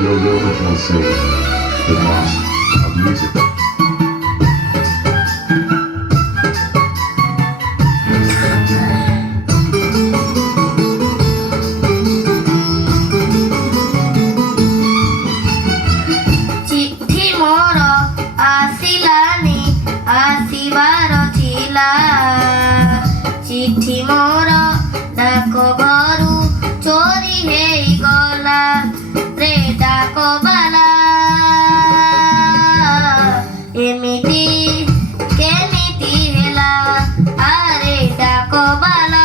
You're the original sin, the mask of music. ଚିଠି ମୋର ଆସିଲାନି ଆସିବାର ଥିଲା ଚିଠି ମୋର ଡାକ ଘରୁ ଚୋରି ହେଇଗଲା ରେ ଡାକବାଲା ଏମିତି କେମିତି ହେଲା ଆରେ ଡାକବାଲା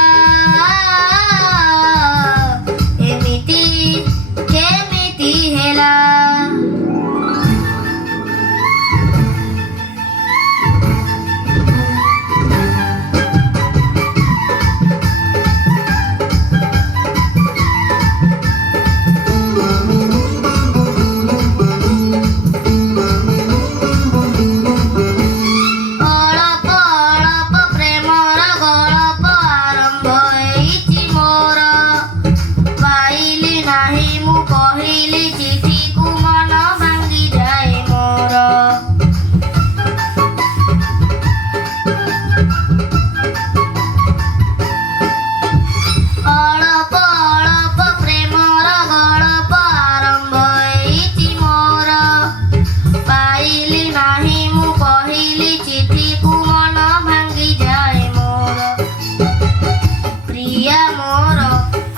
ଏମିତି କେମିତି ହେଲା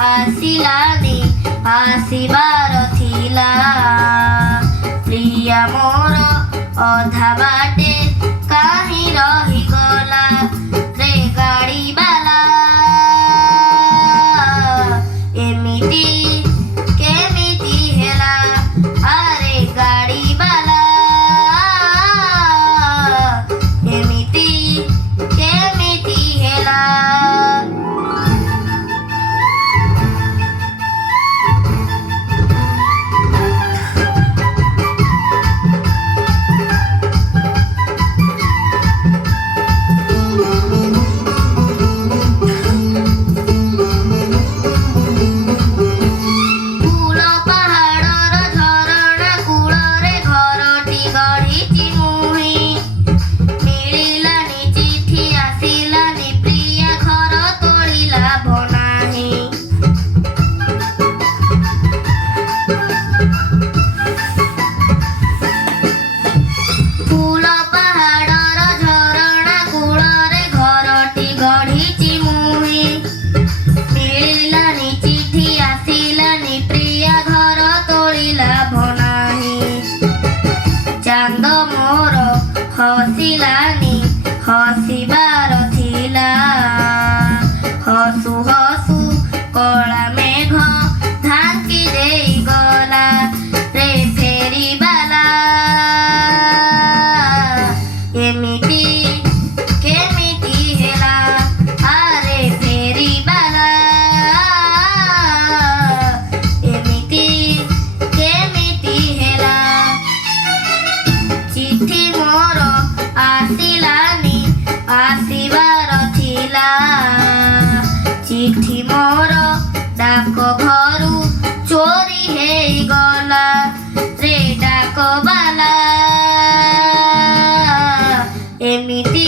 ଆସିଲାନି ଆସିବାର ଥିଲା ପ୍ରିୟା ମୋର ଅଧା ବାଟେ କାହିଁ ରହିଗଲା ରେ ଗାଡ଼ିବାଲା ଏମିତି କେମିତି ହେଲା ଆରେ ଗାଡ଼ିବାଲା ଏମିତି କେମିତି ହେଲା ଚାନ୍ଦ ମୋର ହସିଲାନି ହସିବାର ଥିଲା ହସୁ ହସୁ କଳା ମେଘ ଢାଙ୍କି ଦେଇଗଲା ରେ ଫେରିବାଲା ଏମିତି କେମିତି ହେଲା ଆରେ ଫେରିବାଲା ଏମିତି କେମିତି ହେଲା ଚିଠି ମୋର ଆସିଲାନି ଆସିବାର ଥିଲା ଚିଠି ମୋର ଡାକ ଘରୁ ଚୋରି ହେଇଗଲା ରେ ଡାକବାଲା ଏମିତି